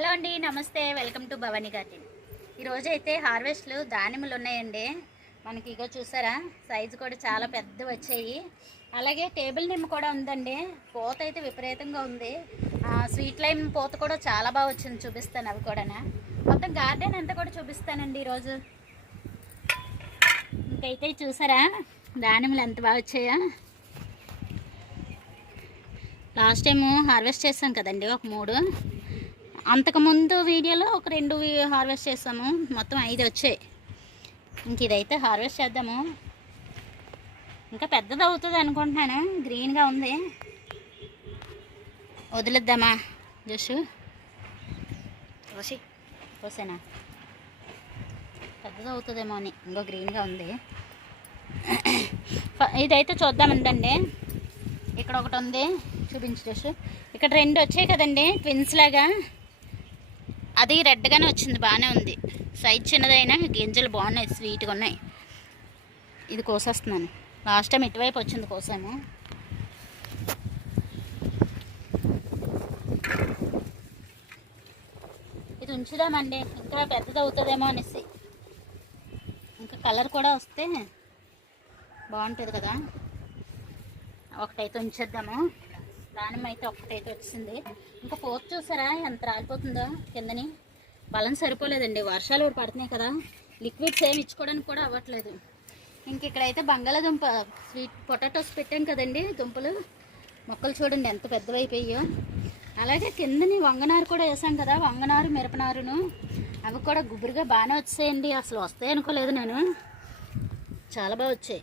Hello అండి నమస్తే. Welcome to Bhavani garden. ఈరోజు అయితే హార్వెస్ట్లు దానిమ్మలు ఉన్నాయండి మనకి ఇగో చూసారా సైజు కూడా చాలా పెద్ద వచ్చాయి. అలాగే టేబుల్ నిమ్మ కూడా ఉందండి. పూత అయితే విపరీతంగా ఉంది. ఆ, స్వీట్ లైమ్ పూత కూడా చాలా బాగా వచ్చింది చూపిస్తాను అవి కూడా మొత్తం గార్డెన్ అంతా కూడా చూపిస్తానండి ఈరోజు ఇంకైతే చూసారా దానిమ్మలు ఎంత బాగా వచ్చాయో. లాస్ట్ టైము హార్వెస్ట్ చేసాం కదండి ఒక మూడు. అంతకుముందు వీడియోలో ఒక రెండు హార్వెస్ట్ చేసాము. మొత్తం ఐదు వచ్చాయి. ఇంక ఇదైతే హార్వెస్ట్ చేద్దాము. ఇంకా పెద్దది అవుతుంది అనుకుంటున్నాను. గ్రీన్గా ఉంది. వదిలేద్దామా వసి. వసేనా? పెద్దది అవుతుందేమో అని. ఇంకో గ్రీన్గా ఉంది. ఇదైతే చూద్దామందండి ఇక్కడ ఒకటి ఉంది. చూపించు ఇక్కడ రెండు వచ్చాయి కదండి ట్విన్స్ లాగా. అది రెడ్గానే వచ్చింది బాగానే ఉంది. సైజ్ చిన్నదైనా గింజలు బాగున్నాయి స్వీట్గా ఉన్నాయి. ఇది కోసేస్తున్నాను. లాస్ట్ టైం ఇటువైపు వచ్చింది కోసాము. ఇది ఉంచుదామండి ఇంకా పెద్దది అవుతుందేమో అనేసి. ఇంకా కలర్ కూడా వస్తే బాగుంటుంది కదా. ఒకటైతే ఉంచేద్దాము. దానిమ్మ అయితే ఒక్కటైతే వచ్చింది. ఇంకా ఫోర్త్ చూసారా ఎంత రాలిపోతుందో కిందని. బలం సరిపోలేదండి వర్షాలు కూడా పడుతున్నాయి కదా. లిక్విడ్స్ ఏమి ఇచ్చుకోవడానికి కూడా అవ్వట్లేదు. ఇంక ఇక్కడైతే బంగాళాదుంప స్వీట్ పొటాటోస్ పెట్టాం కదండి దుంపలు. మొక్కలు చూడండి ఎంత పెద్దవైపోయాయో. అలాగే కిందని వంగనారు కూడా వేసాం కదా వంగనారు మిరపనారును. అవి కూడా గుబురుగా బాగానే వచ్చాయండి. అసలు వస్తాయి అనుకోలేదు నేను. చాలా బాగా వచ్చాయి.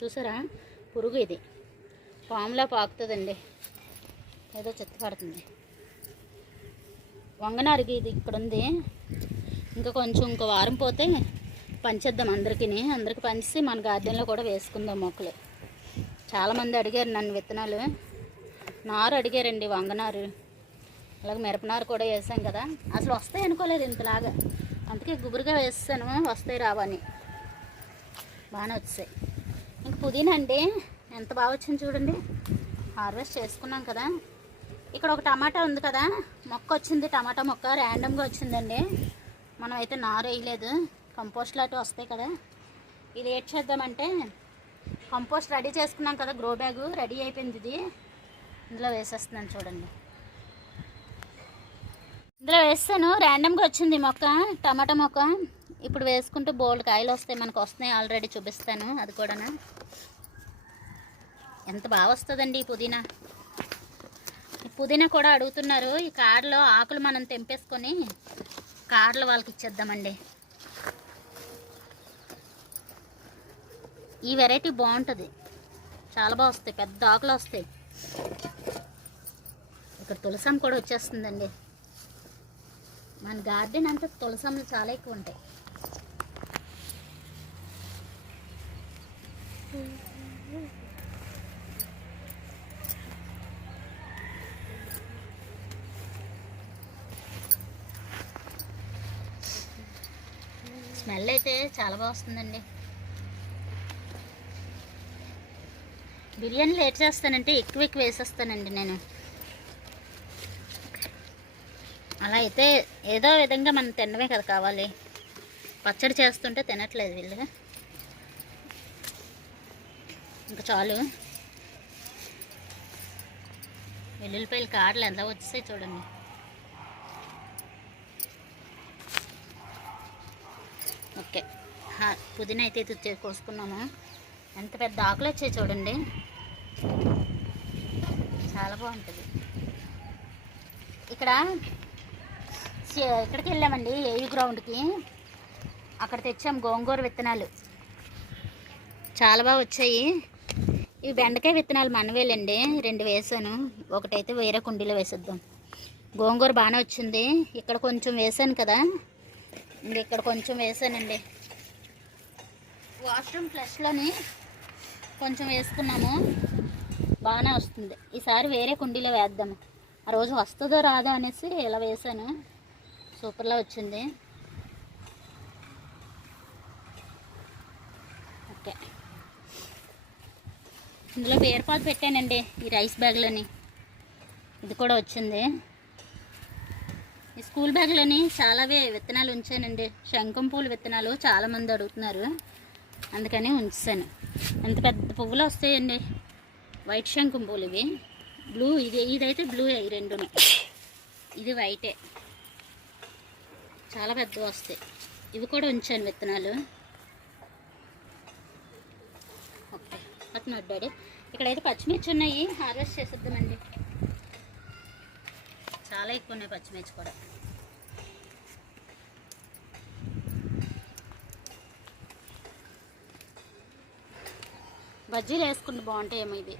చూసారా? పురుగు ఇది. పాములా పాకుతుందండి. ఏదో చెత్త పడుతుంది. వంగనారికి ఇది ఇక్కడ ఉంది ఇంకా కొంచెం ఇంకో వారం పోతే పంచేద్దాం అందరికీ అందరికి పంచి మన గార్డెన్లో కూడా వేసుకుందాం మొక్కలు. చాలామంది అడిగారు నన్ను విత్తనాలు. నారు అడిగారండి వంగనారు. అలాగే మిరపనారు కూడా వేసాం కదా. అసలు వస్తాయి అనుకోలేదు ఇంతలాగా. అందుకే గుబురుగా వేస్తాను. వస్తాయి రావని. బాగానే వచ్చాయి. ఇంక పుదీనా అండి. ఎంత బాగా వచ్చింది చూడండి. హార్వెస్ట్ చేసుకున్నాం కదా. ఇక్కడ ఒక టమాటా ఉంది కదా. మొక్క వచ్చింది టమాటా మొక్క ర్యాండమ్గా వచ్చిందండి. మనం అయితే నారు వేయలేదు. కంపోస్ట్ లాంటివి వస్తాయి కదా. ఇది ఏం చేద్దామంటే కంపోస్ట్ రెడీ చేసుకున్నాం కదా గ్రో బ్యాగ్. రెడీ అయిపోయింది ఇది. ఇందులో వేసేస్తున్నాను చూడండి. ఇందులో వేస్తాను. ర్యాండమ్గా వచ్చింది మొక్క టమాటా మొక్క. ఇప్పుడు వేసుకుంటూ బోల్డ్ కాయలు వస్తాయి. మనకు వస్తున్నాయి. ఆల్రెడీ చూపిస్తాను. అది కూడా ఎంత బాగా వస్తుందండి ఈ పుదీనా? ఈ పుదీనా కూడా అడుగుతున్నారు. ఈ కాడలో ఆకులు మనం తెంపేసుకొని కాడలు వాళ్ళకి ఇచ్చేద్దామండి. ఈ వెరైటీ బాగుంటుంది. చాలా బాగా వస్తాయి. పెద్ద ఆకులు వస్తాయి. ఇక్కడ తులసం కూడా వచ్చేస్తుందండి. మన గార్డెన్ అంతా తులసంలు చాలా ఎక్కువ ఉంటాయి స్మెల్ అయితే చాలా బాగా వస్తుందండి. బిర్యానీ లేట్ చేస్తానంటే ఎక్కువ ఎక్కువ వేసేస్తానండి నేను. అలా అయితే ఏదో విధంగా మనం తినడమే కదా కావాలి. పచ్చడి చేస్తుంటే తినట్లేదు వీళ్ళు. ఇంకా చాలు. వెల్లుల్లిపాయలు కాడలు ఎంత వచ్చేసాయి చూడండి. ఓకే. పుదీనా అయితే ఇది కోసుకున్నాము. ఎంత పెద్ద ఆకులు వచ్చాయి చూడండి. చాలా బాగుంటుంది. ఇక్కడ ఇక్కడికి వెళ్ళామండి ఏయు గ్రౌండ్కి. అక్కడ తెచ్చాము గోంగూర విత్తనాలు. చాలా బాగా వచ్చాయి. ఇవి బెండకాయ విత్తనాలు మనవేలండి రెండు వేసాను. ఒకటైతే వేరే కుండీలో వేసేద్దాం. గోంగూర బాగానే వచ్చింది. ఇక్కడ కొంచెం వేసాను కదా. ఇంక ఇక్కడ కొంచెం వేసానండి. వాష్రూమ్ ఫ్లష్లోని కొంచెం వేసుకున్నాము. బాగానే వస్తుంది. ఈసారి వేరే కుండీలో వేద్దాము. ఆ రోజు వస్తుందో రాదో అనేసి ఇలా వేసాను సూపర్లా వచ్చింది. ఓకే. ఇందులో బీరపాదు పెట్టానండి ఈ రైస్ బ్యాగ్లోని. ఇది కూడా వచ్చింది. ఈ స్కూల్ బ్యాగ్లోని చాలావే విత్తనాలు ఉంచానండి. శంఖం పూల విత్తనాలు చాలామంది అడుగుతున్నారు. అందుకని ఉంచాను. ఎంత పెద్ద పువ్వులు వస్తాయండి. వైట్ శంకుం పూలు ఇవి. బ్లూ ఇది ఇదైతే బ్లూ ఈ రెండును. ఇది వైటే చాలా పెద్దవి వస్తాయి. ఇవి కూడా ఉంచాను విత్తనాలు. ఓకే అతను వడ్డాడు ఇక్కడైతే పచ్చిమిర్చి ఉన్నాయి. హార్వెస్ట్ చేసేద్దామండి. చాలా ఎక్కువ ఉన్నాయి పచ్చిమిర్చి కూడా. బజ్జీలు వేసుకుంటే బాగుంటాయేమో ఇది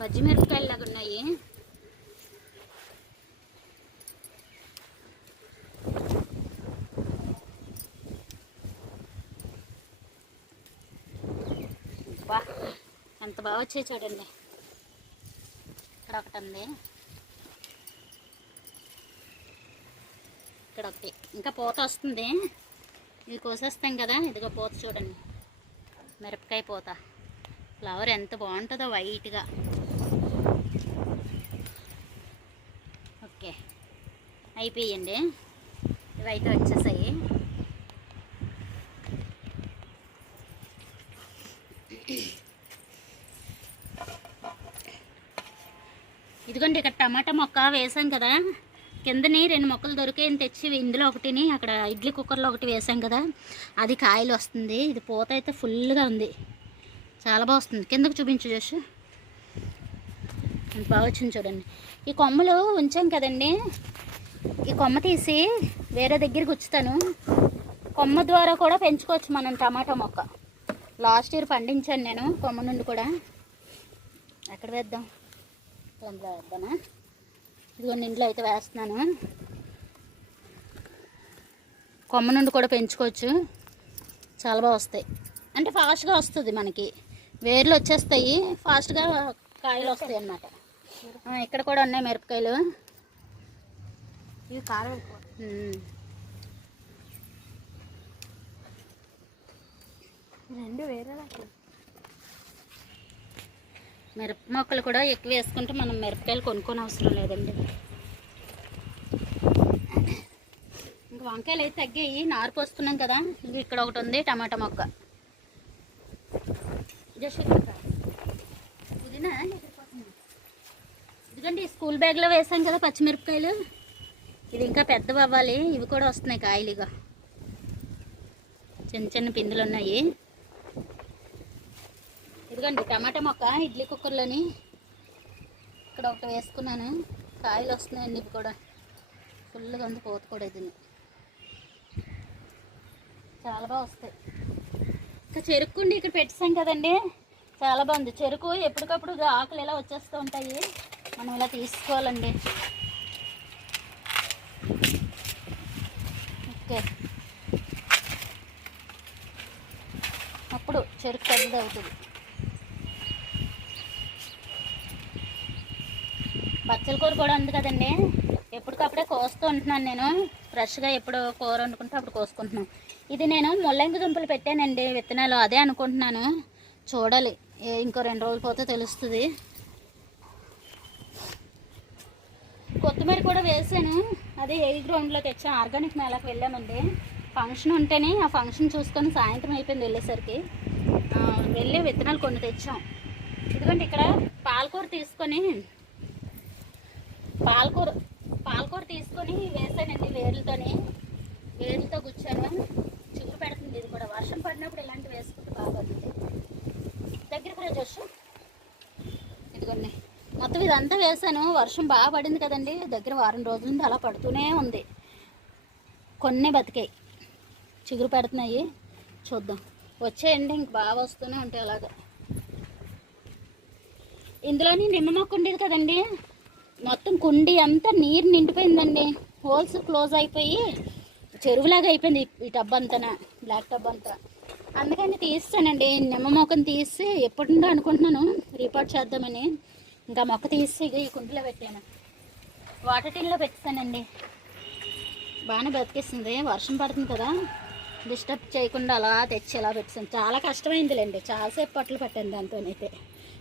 బజ్జి మిరపకాయలు లాగా ఉన్నాయి ఎంత బాగా వచ్చాయి చూడండి. ఇక్కడ ఒకటి ఉంది. ఇక్కడ ఒకటి. ఇంకా పూత వస్తుంది. ఇది కోసేస్తాం కదా. ఇదిగో పూత చూడండి. మిరపకాయ పూత. ఫ్లవర్ ఎంత బాగుంటుందో వైట్గా. ఓకే. అయిపోయండి ఇవైతే వచ్చేసాయి. ఇదిగోండి ఇక్కడ టమాటా మొక్క వేసాం కదా. కిందని రెండు మొక్కలు దొరికాయని తెచ్చి ఇందులో ఒకటిని అక్కడ ఇడ్లీ కుక్కర్లో ఒకటి వేసాం కదా అది కాయలు వస్తుంది. ఇది పూత అయితే ఫుల్గా ఉంది. చాలా బాగా వస్తుంది. కిందకు చూపించు జోష్. బాగా వచ్చింది చూడండి. ఈ కొమ్మలు ఉంచాం కదండి. ఈ కొమ్మ తీసి వేరే దగ్గరికి ఉంచుతాను. కొమ్మ ద్వారా కూడా పెంచుకోవచ్చు మనం టమాటా మొక్క. లాస్ట్ ఇయర్ పండించాను నేను కొమ్మ నుండి కూడా. ఎక్కడ వేద్దాం? అందులో వేద్దామా? ఇదిగో ఇంట్లో అయితే వేస్తున్నాను. కొమ్మ నుండి కూడా పెంచుకోవచ్చు. చాలా బాగా వస్తాయి. అంటే ఫాస్ట్గా వస్తుంది మనకి. వేర్లు వచ్చేస్తాయి. ఫాస్ట్గా కాయలు వస్తాయి అన్నమాట. ఇక్కడ కూడా ఉన్నాయి మిరపకాయలు. ఇవి కారం. రెండు వేరే మిరప మొక్కలు కూడా ఎక్కువ వేసుకుంటే మనం మిరపకాయలు కొనుక్కొని అవసరం లేదండి. ఇంకా వంకాయలు అయితే తగ్గాయి నారు పోస్తున్నాం కదా ఇంక ఇక్కడ ఒకటి ఉంది టమాటా మొక్క. జస్ట్ పుదీనా ఎందుకంటే ఈ స్కూల్ బ్యాగ్లో వేసాం కదా పచ్చిమిరపకాయలు. ఇది ఇంకా పెద్దవి అవ్వాలి ఇవి కూడా వస్తున్నాయి కాయలు చిన్న చిన్న పిందులు ఉన్నాయి. ఇదిగోండి టమాటా మొక్క ఇడ్లీ కుక్కర్లోని. ఇక్కడ ఒకటి వేసుకున్నాను. కాయలు వస్తున్నాయండి ఇవి కూడా. ఫుల్గా ఉంది పోత కూడా ఇది. చాలా బాగా వస్తాయి. ఇంకా చెరుకుండి ఇక్కడ పెట్టేసాం కదండి. చాలా బాగుంది. చెరుకు ఎప్పటికప్పుడు ఆకులు ఇలా వచ్చేస్తూ ఉంటాయి. మనం ఇలా తీసుకోవాలండి. ఓకే. అప్పుడు చెరుకు పెద్దది అవుతుంది బచ్చల కూర కూడా ఉంది కదండి. ఎప్పటికప్పుడే కోస్తూ ఉంటున్నాను నేను. ఫ్రెష్గా ఎప్పుడు కూర వండుకుంటే అప్పుడు కోసుకుంటున్నాను. ఇది నేను ముల్లంగి దుంపలు పెట్టానండి విత్తనాలు. అదే అనుకుంటున్నాను. చూడాలి. ఏ- ఇంకో రెండు రోజులు పోతే తెలుస్తుంది. కొత్తిమీర కూడా వేసాను. అదే ఏ గ్రౌండ్లో తెచ్చాను ఆర్గానిక్ మేళకు వెళ్ళామండి. ఫంక్షన్ ఉంటేనే ఆ ఫంక్షన్ చూసుకొని సాయంత్రం అయిపోయింది వెళ్ళేసరికి. వెళ్ళి విత్తనాలు కొన్ని తెచ్చాం. ఇదిగోండి ఇక్కడ పాలకూర తీసుకొని పాలకూర పాలకూర తీసుకొని వేసానండి వేర్లతోని. వేర్లతో గుచ్చాను. చిగురు పెడుతుంది ఇది కూడా. వర్షం పడినప్పుడు ఇలాంటివి వేసుకుంటే బాగుంటుంది. దగ్గరికి రా జోష్. ఇదిగోండి. మొత్తం ఇదంతా వేసాను. వర్షం బాగా పడింది కదండి. దగ్గర వారం రోజుల నుండి అలా పడుతూనే ఉంది. కొన్ని బతికాయి. చిగురు పెడుతున్నాయి. చూద్దాం. వచ్చేయండి. ఇంక బాగా వస్తూనే ఉంటాయి అలాగా. ఇందులోని నిమ్మ మొక్క ఉండేది కదండి. మొత్తం కుండి అంతా నీరు నిండిపోయిందండి. హోల్స్ క్లోజ్ అయిపోయి చెరువులాగా అయిపోయింది ఈ- టబ్ అంతా బ్లాక్ టబ్ అంతా. అందుకని తీస్తానండి. నిమ్మ మొక్కను తీసి ఎప్పటి నుండో అనుకుంటున్నాను రిపోర్ట్ చేద్దామని. ఇంకా మొక్క తీసి ఇక ఈ కుండలో పెట్టాను. వాటర్ టిన్లో పెట్టానండి బాగానే బతికేస్తుంది. వర్షం పడుతుంది కదా. డిస్టర్బ్ చేయకుండా అలా తెచ్చి ఇలా పెట్టాను చాలా కష్టమైందిలేండి. చాలాసేపు పట్లు పట్టాను దాంతోనైతే.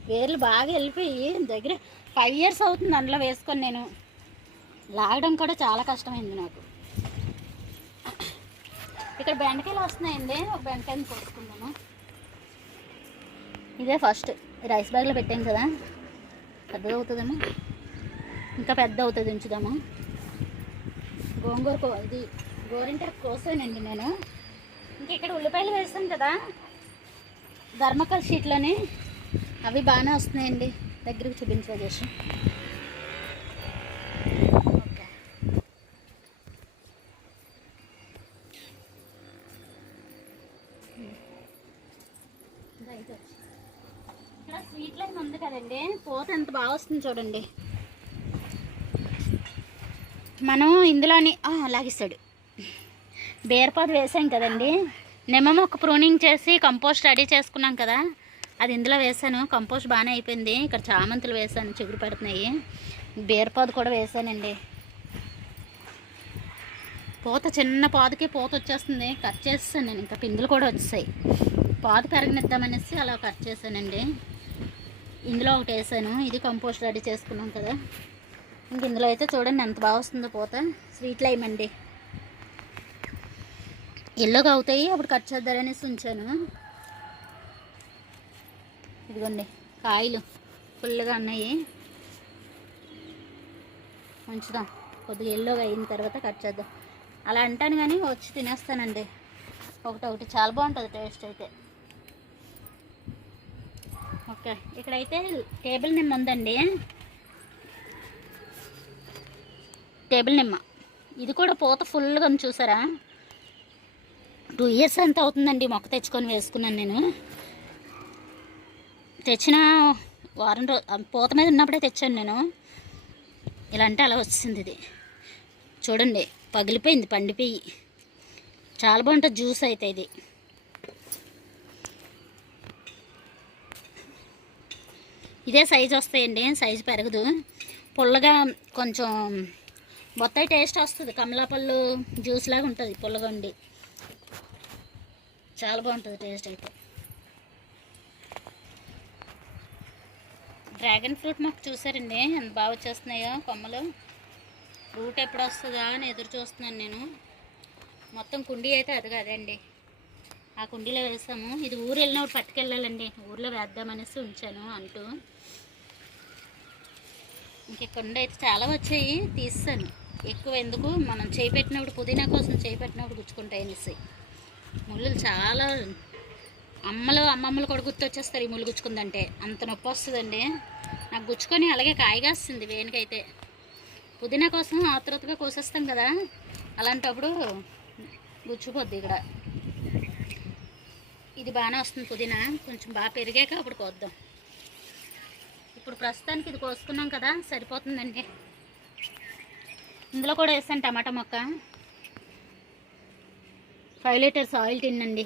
వేర్లు బాగా వెళ్ళిపోయి దగ్గర ఫైవ్ ఇయర్స్ అవుతుంది అందులో వేసుకొని నేను. లాగడం కూడా చాలా కష్టమైంది నాకు. ఇక్కడ బెండకాయలు వస్తున్నాయండి. ఒక బెండకాయని కోసుకుందాము. ఇదే ఫస్ట్ రైస్ బ్యాగ్లో పెట్టాను కదా. పెద్దది అవుతుందేమో? ఇంకా పెద్ద అవుతుంది ఉంచుదాము. గోంగూర కో ఇది గోరింటర్ కోసానండి నేను. ఇంకా ఇక్కడ ఉల్లిపాయలు వేసాను కదా. ధర్మకల్ షీట్లోని అవి బాగానే వస్తున్నాయండి. దగ్గరికి చూపించే చేసి ఓకే. ఇక్కడ స్వీట్ లైన్ ఉంది కదండి. పూత ఎంత బాగా వస్తుంది చూడండి. మనం ఇందులోని ఆ, లాగిస్తాడు బేరపాదు వేసాం కదండి. నిమ్మ మొక్క ప్రూనింగ్ చేసి కంపోస్ట్ రెడీ చేసుకున్నాం కదా. అది ఇందులో వేసాను. కంపోస్ట్ బాగానే అయిపోయింది. ఇక్కడ చామంతులు వేసాను. చిగురు పెడుతున్నాయి. బీరపాదు కూడా వేసానండి. పూత చిన్న పాదుకే పూత వచ్చేస్తుంది. కట్ చేస్తాను నేను. ఇంకా పిందులు కూడా వచ్చాయి పాదు పెరగనిద్దామనేసి అలా కట్ చేశానండి ఇందులో ఒకటి వేసాను. ఇది కంపోస్ట్ రెడీ చేసుకున్నాం కదా. ఇంక ఇందులో అయితే చూడండి ఎంత బాగా వస్తుందో పూత. స్వీట్ లైమ్ అండి. ఎల్లోగా అవుతాయి. అప్పుడు కట్ చేద్దారనేసి ఉంచాను. ఇదిగోండి కాయలు ఫుల్గా ఉన్నాయి. ఉంచుదాం. కొద్దిగా ఎల్లోగా అయిన తర్వాత కట్ చేద్దాం. అలా అంటాను కానీ వచ్చి తినేస్తానండి. ఒకటి ఒకటి చాలా బాగుంటుంది టేస్ట్ అయితే. ఓకే ఇక్కడైతే టేబుల్ నిమ్మ ఉందండి. టేబుల్ నిమ్మ. ఇది కూడా పూత ఫుల్గా ఉంది చూసారా? టూ ఇయర్స్ ఎంత అవుతుందండి మొక్క తెచ్చుకొని వేసుకున్నాను నేను. తెచ్చిన వారం రోజు పూత మీద ఉన్నప్పుడే తెచ్చాను నేను. ఇలా అంటే అలా వచ్చింది ఇది. చూడండి పగిలిపోయింది పండిపోయి చాలా బాగుంటుంది జ్యూస్ అయితే ఇది. ఇదే సైజు వస్తాయండి సైజు పెరగదు. పుల్లగా కొంచెం బొత్తాయి టేస్ట్ వస్తుంది. కమలాపళ్ళు జ్యూస్ లాగా ఉంటుంది పుల్లగా ఉండి. చాలా బాగుంటుంది టేస్ట్ అయితే. డ్రాగన్ ఫ్రూట్ మొక్క చూసారండి. ఎంత బాగా వచ్చేస్తున్నాయో కొమ్మలు. రూట్ ఎప్పుడు వస్తుందా అని ఎదురు చూస్తున్నాను నేను. మొత్తం కుండీ అయితే అది కాదండి. ఆ కుండీలో వేసాము. ఇది ఊరు వెళ్ళినప్పుడు పట్టుకెళ్ళాలండి. ఊర్లో వేద్దామనేసి ఉంచాను అంటూ. ఇంక కుండ అయితే చాలా వచ్చాయి. తీస్తాను. ఎక్కువ ఎందుకు? మనం చేయి పెట్టినప్పుడు పుదీనా కోసం చేయి పెట్టినప్పుడు గుచ్చుకుంటాయి అనేసి ముళ్ళు చాలా అమ్మలు అమ్మమ్మలు కూడా గుర్తొచ్చేస్తారు ఈ ముళ్ళు గుచ్చుకుందంటే. అంత నొప్పి వస్తుందండి. నాకు గుచ్చుకొని అలాగే కాయగాస్తుంది వేనికైతే పుదీనా కోసం ఆతృతగా కోసేస్తాం కదా. అలాంటప్పుడు గుచ్చుపోద్ది ఇక్కడ. ఇది బాగానే వస్తుంది పుదీనా. కొంచెం బాగా పెరిగాక అప్పుడు కోద్దాం. ఇప్పుడు ప్రస్తుతానికి ఇది కోసుకున్నాం కదా సరిపోతుందండి. ఇందులో కూడా వేస్తాను టమాటా మొక్క. ఫైవ్ లీటర్స్ ఆయిల్ తిన్నండి.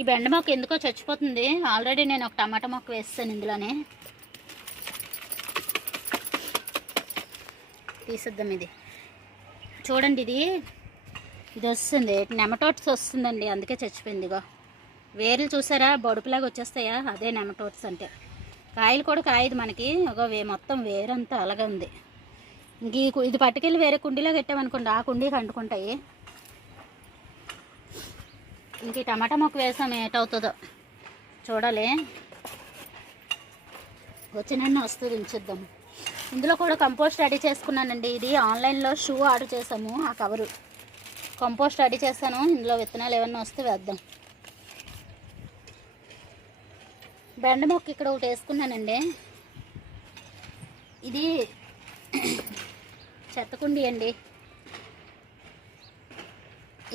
ఈ బెండ మొక్క ఎందుకో చచ్చిపోతుంది. ఆల్రెడీ నేను ఒక టమాటా మొక్క వేస్తాను ఇందులోనే. తీసిద్దాం ఇది. చూడండి ఇది. ఇది వస్తుంది. నెమటోట్స్ వస్తుందండి. అందుకే చచ్చిపోయింది ఇగో. వేర్లు చూసారా? బొడుపులాగా వచ్చేస్తాయా? అదే నెమటోట్స్ అంటే. కాయలు కూడా కాయదు మనకి. ఒక వే మొత్తం వేరంతా అలాగే ఉంది. ఇంక ఇది పట్టుకెళ్ళి వేరే కుండీలో పెట్టామనుకోండి ఆ కుండీకి అంటుకుంటాయి. ఇంక ఈ టమాటా మొక్క వేసాం ఏటవుతుందో చూడాలి. వచ్చినన్న వస్తుంది ఉంచుద్దాం. ఇందులో కూడా కంపోస్ట్ రెడీ చేసుకున్నానండి. ఇది ఆన్లైన్లో షూ ఆర్డర్ చేసాము ఆ కవరు. కంపోస్ట్ రెడీ చేస్తాను ఇందులో విత్తనాలు ఏమన్నా వస్తే వేద్దాం. బెండ మొక్క ఇక్కడ ఒకటి వేసుకున్నానండి. ఇది చెత్తకుండి అండి.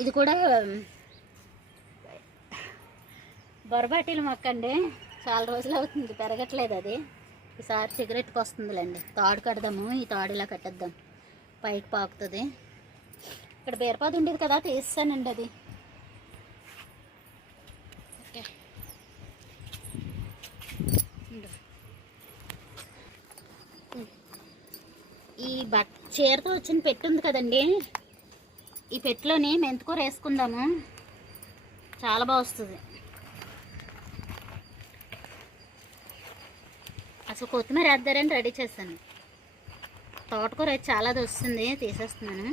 ఇది కూడా బొరబాటీల మొక్క అండి. చాలా రోజులు అవుతుంది పెరగట్లేదు అది. ఈసారి సిగరెట్కి వస్తుందిలేండి. తాడు కడదాము ఈ తాడు ఇలా కట్టేద్దాం. పైకి పాకుతుంది. ఇక్కడ బీరపాదు ఉండేది కదా తీస్తానండి అది. ఓకే. ఈ బట్ చీరతో వచ్చిన పెట్టు ఉంది కదండి. ఈ పెట్టులోని మెంతికూర వేసుకుందాము. చాలా బాగా వస్తుంది. అసలు కొత్తిమీర వేద్దారని రెడీ చేశాను. తోటకూర చాలా వస్తుంది తీసేస్తున్నాను.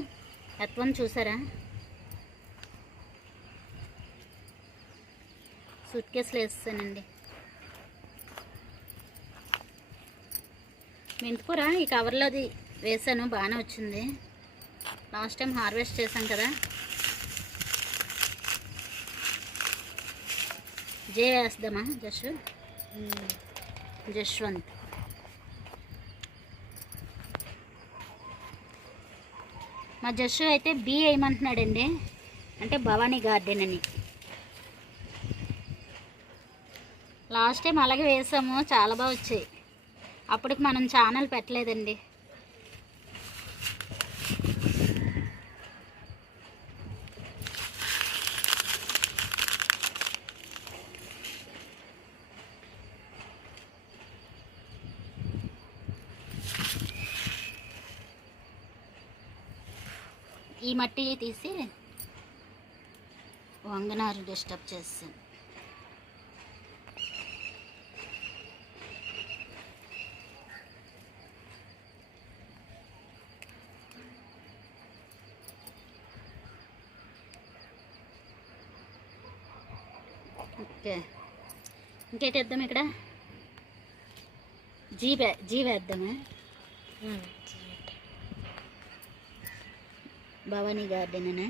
ఎత్వం చూసారా? సూట్ కేసులు వేస్తానండి. మెంతికూర ఈ కవర్లోది వేసాను బాగానే వచ్చింది. లాస్ట్ టైం హార్వెస్ట్ చేశాం కదా. జే వేస్తామా జష్? జశ్వంత్. మా జస్సు అయితే బి వేయమంటున్నాడండి అంటే భవానీ గార్డెన్ అని. లాస్ట్ టైం అలాగే వేసాము చాలా బాగా వచ్చాయి. అప్పటికి మనం ఛానల్ పెట్టలేదండి. ఈ మట్టి తీసి వంగనారు డిస్టర్బ్ చేస్తాను. ఓకే. ఇంకేటి వేద్దాం ఇక్కడ? జీ వే జీ వేద్దామా భవానీ గార్డెన్ అనే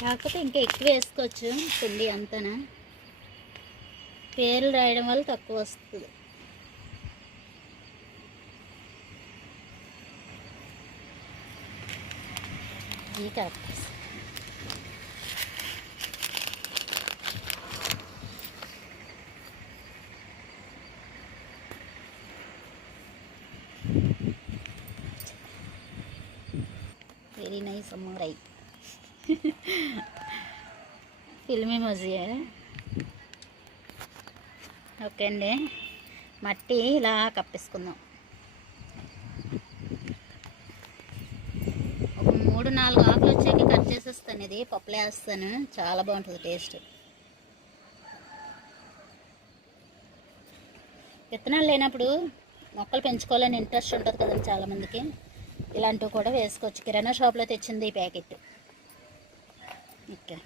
కాకపోతే ఇంకా ఎక్కువ వేసుకోవచ్చు పిండి అంతనా. పేర్లు రాయడం వల్ల తక్కువ వస్తుంది. ఈ కాకపోతే వెరీ నైస్ అమ్మారై ఫిల్మీ మజియా? ఓకే అండి. మట్టి ఇలా కప్పేసుకుందాం. ఒక మూడు నాలుగు ఆకులు వచ్చాక కట్ చేసేస్తాను ఇది. పప్పులో వేస్తాను. చాలా బాగుంటుంది టేస్ట్. విత్తనాలు లేనప్పుడు మొక్కలు పెంచుకోవాలని ఇంట్రెస్ట్ ఉంటుంది కదండి చాలామందికి. ఇలాంటివి కూడా వేసుకోవచ్చు. కిరాణా షాప్లో తెచ్చింది ఈ ప్యాకెట్. ఓకే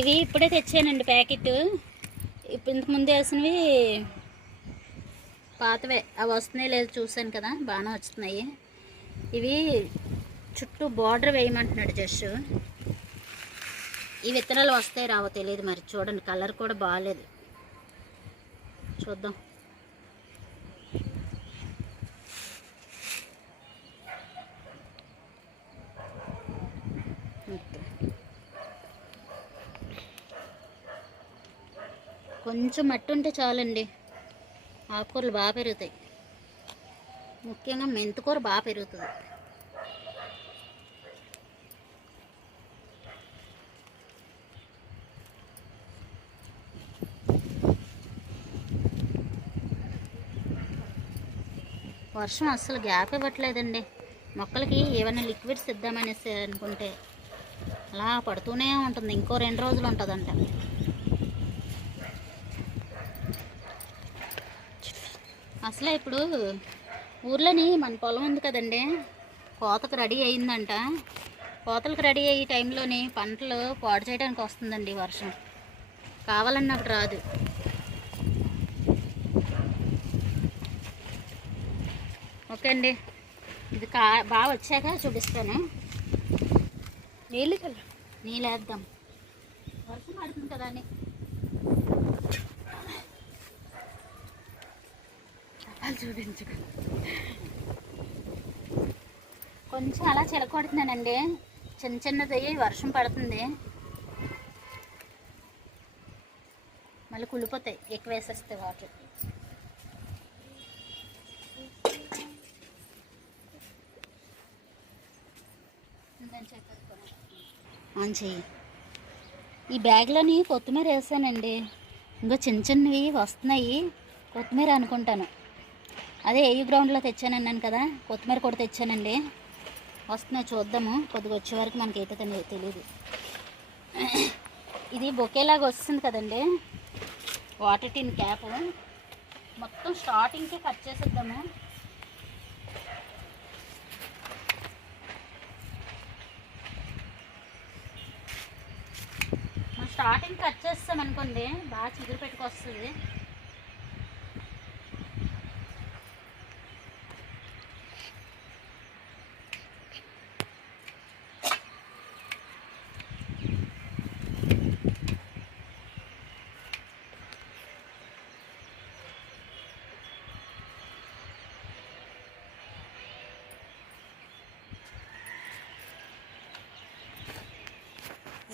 ఇవి ఇప్పుడే తెచ్చానండి ప్యాకెట్. ఇప్పుడు ఇంతకుముందు వేసినవి పాతవే. అవి వస్తున్నాయి లేదు చూశాను కదా బాగానే వస్తున్నాయి. ఇవి చుట్టూ బార్డర్ వేయమంటున్నాడు జస్ట్ ఈ విత్తనాలు వస్తాయి రావో తెలియదు మరి. చూడండి కలర్ కూడా బాగాలేదు. చూద్దాం ఓకే. కొంచెం మట్టి ఉంటే చాలండి. ఆకుకూరలు బాగా పెరుగుతాయి. ముఖ్యంగా మెంతికూర బాగా పెరుగుతుంది. వర్షం అస్సలు గ్యాప్ ఇవ్వట్లేదండి. మొక్కలకి ఏమైనా లిక్విడ్స్ ఇద్దామనేసి అనుకుంటే అలా పడుతూనే ఉంటుంది. ఇంకో రెండు రోజులు ఉంటుందంట. అసలే ఇప్పుడు ఊర్లోని మన పొలం ఉంది కదండి. కోతకు రెడీ అయిందంట. కోతలకు రెడీ అయ్యే టైంలోని పంటలు పాడు చేయడానికి వస్తుందండి వర్షం. కావాలన్నప్పుడు రాదు. ఓకే అండి. ఇది కా బాగా వచ్చాక చూపిస్తాను. నీళ్ళు నీళ్ళు వేద్దాం. వర్షం పడుతుంది కదా అని. అది చూపించు కొంచెం అలా చిలకొడుతున్నానండి చిన్న చిన్నది వర్షం పడుతుంది. మళ్ళీ కుళ్ళిపోతాయి. ఎక్కువ వేసేస్తే వాటర్. ఆన్ చెయ్యి. ఈ బ్యాగ్లోని కొత్తిమీర వేసానండి. ఇంకా చిన్న చిన్నవి వస్తున్నాయి. కొత్తిమీర అనుకుంటాను. అదే ఏయు గ్రౌండ్లో తెచ్చానన్నాను కదా కొత్తిమీర కూడా తెచ్చానండి. వస్తున్నాయి చూద్దాము కొద్దిగా వచ్చే వరకు మనకి అయితే తెలియదు ఇది బొకేలాగా వస్తుంది కదండి వాటర్ టిన్ క్యాప్. మొత్తం స్టార్టింగ్కి కట్ చేసేద్దాము. మనం స్టార్టింగ్ కట్ చేస్తాం అనుకోండి బాగా చిగురు పెట్టుకొస్తుంది.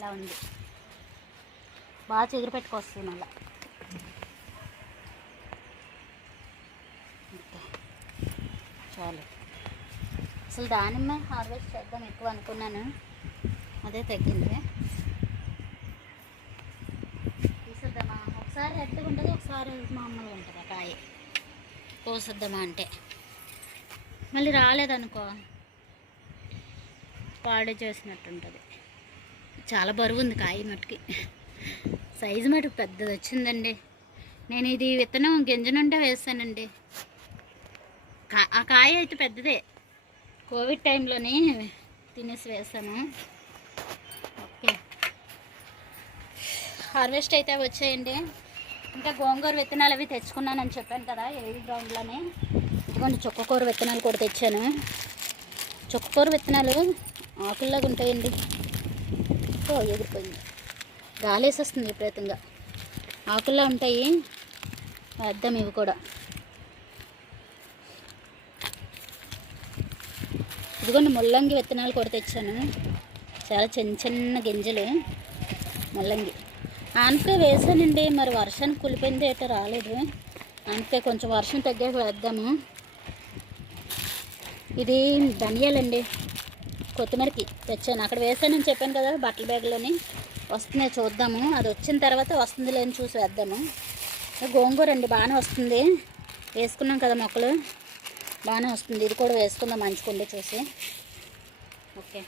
ఇలా ఉంది. బాగా చిగురు పెట్టుకొస్తుంది మళ్ళీ. చాలు. అసలు దానిమ్మ హార్వెస్ట్ చేద్దాం ఎక్కువ అనుకున్నాను. అదే తగ్గింది. తీసేద్దామా ఒకసారి ఎత్తుగా ఉంటుంది ఒకసారి మామూలుగా ఉంటుంది ఆ కాయ. కోసేద్దామా అంటే. మళ్ళీ రాలేదనుకో. పాడు చేసినట్టుంటుంది. చాలా బరువు ఉంది కాయ మటుకి. సైజు మటుకు పెద్దది వచ్చిందండి నేను ఇది విత్తనం గింజ నుండే వేస్తానండి కా- ఆ కాయ అయితే పెద్దదే. కోవిడ్ టైంలోని తినేసి వేస్తాను ఓకే. హార్వెస్ట్ అయితే వచ్చేయండి. ఇంకా గోంగూర విత్తనాలు అవి తెచ్చుకున్నానని చెప్పాను కదా ఏవి గ్రౌండ్లోనే. ఇదిగోండి చుక్కకూర విత్తనాలు కూడా తెచ్చాను. చుక్కకూర విత్తనాలు ఆకుల్లాగా ఉంటాయండి. ఓ ఎగిరిపోయింది. గాలేసేస్తుంది విపరీతంగా. ఆకుల్లో ఉంటాయి వేద్దాం ఇవి కూడా. ఇదిగోండి ముల్లంగి విత్తనాలు కూడా తెచ్చాను. చాలా చిన్న చిన్న గింజలు ముల్లంగి. ఆనపకాయ వేసానండి మరి వర్షానికి కులిపోయింది ఏటో రాలేదు. అంతే కొంచెం వర్షం తగ్గాక వేద్దాము. ఇది ధనియాలండి. కొత్తిమీరకి తెచ్చాను. అక్కడ వేసానని చెప్పాను కదా బట్టల బ్యాగ్లోని. వస్తున్నాయి చూద్దాము. అది వచ్చిన తర్వాత వస్తుంది లేని చూసి వేద్దాము. గోంగూర అండి బాగానే వస్తుంది. వేసుకున్నాం కదా మొక్కలు. బాగానే వస్తుంది. ఇది కూడా వేసుకుందాం మంచుకుండే చూసి. ఓకే.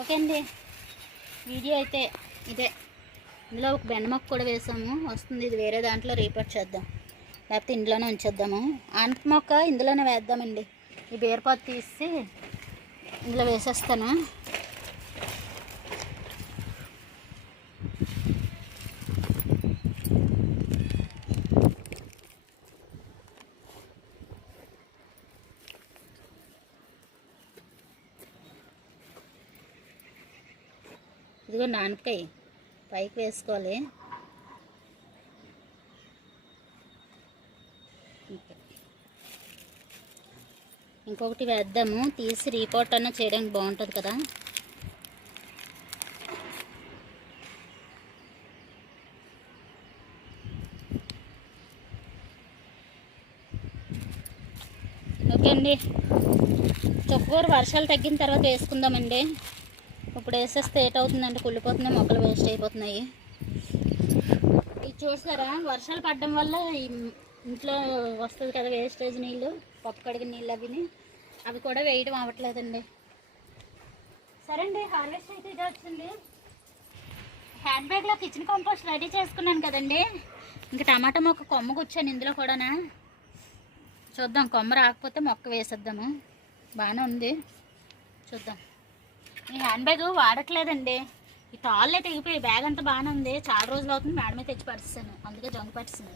ఓకే అండి. వీడియో అయితే ఇదే. ఇందులో ఒక బెండ మొక్క కూడా వేసాము. వస్తుంది. ఇది వేరే దాంట్లో రీపోర్ట్ చేద్దాం. లేకపోతే ఇంట్లోనే ఉంచేద్దాము. ఆనప మొక్క ఇందులోనే వేద్దామండి. ఈ బీరపాదు తీసి ఇందులో వేసేస్తాను. ఇదిగో నానకాయ పైకి వేసుకోవాలి. ఇంకొకటి వేద్దాము. తీసి రీపోర్ట్ అన్న చేయడానికి బాగుంటుంది కదా. ఓకే అండి. చుక్కకూర వర్షాలు తగ్గిన తర్వాత వేసుకుందామండి. ఇప్పుడు వేసేస్తే ఏట్ అవుతుందండి కుళ్ళిపోతున్నాయి మొక్కలు వేస్ట్ అయిపోతున్నాయి. ఇది చూసారా? వర్షాలు పడడం వల్ల ఇంట్లో వస్తుంది కదా వేస్టేజ్ నీళ్ళు పప్పు కడిగిన నీళ్ళు అవిని అవి కూడా వేయడం అవ్వట్లేదండి. సరే అండి హార్వెస్ట్ అయితే ఇది వచ్చింది హ్యాండ్ బ్యాగ్లో కిచెన్ కంపోస్ట్ రెడీ చేసుకున్నాను కదండి. ఇంకా టమాటా మొక్క కొమ్మ కూర్చాను ఇందులో కూడానా. చూద్దాం కొమ్మ రాకపోతే మొక్క వేసేద్దాము. బాగానే ఉంది. చూద్దాం. ఈ హ్యాండ్ బ్యాగ్ వాడట్లేదండి. ఈ టాల్లే తెగిపోయి బ్యాగ్ అంతా బాగానే ఉంది. చాలా రోజులు అవుతుంది మేడమే తెచ్చి పట్టిస్తాను అందుకే జంగు పట్టిస్తుంది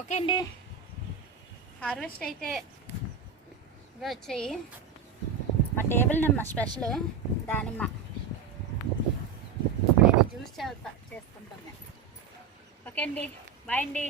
ఓకే అండి. హార్వెస్ట్ అయితే ఇవి వచ్చాయి. మా టేబుల్ నిమ్మ స్పెషల్ దానిమ్మ. ఇప్పుడైతే జ్యూస్ చేస్తా చేసుకుంటాం మేము. ఓకే అండి. బాయ్ అండి.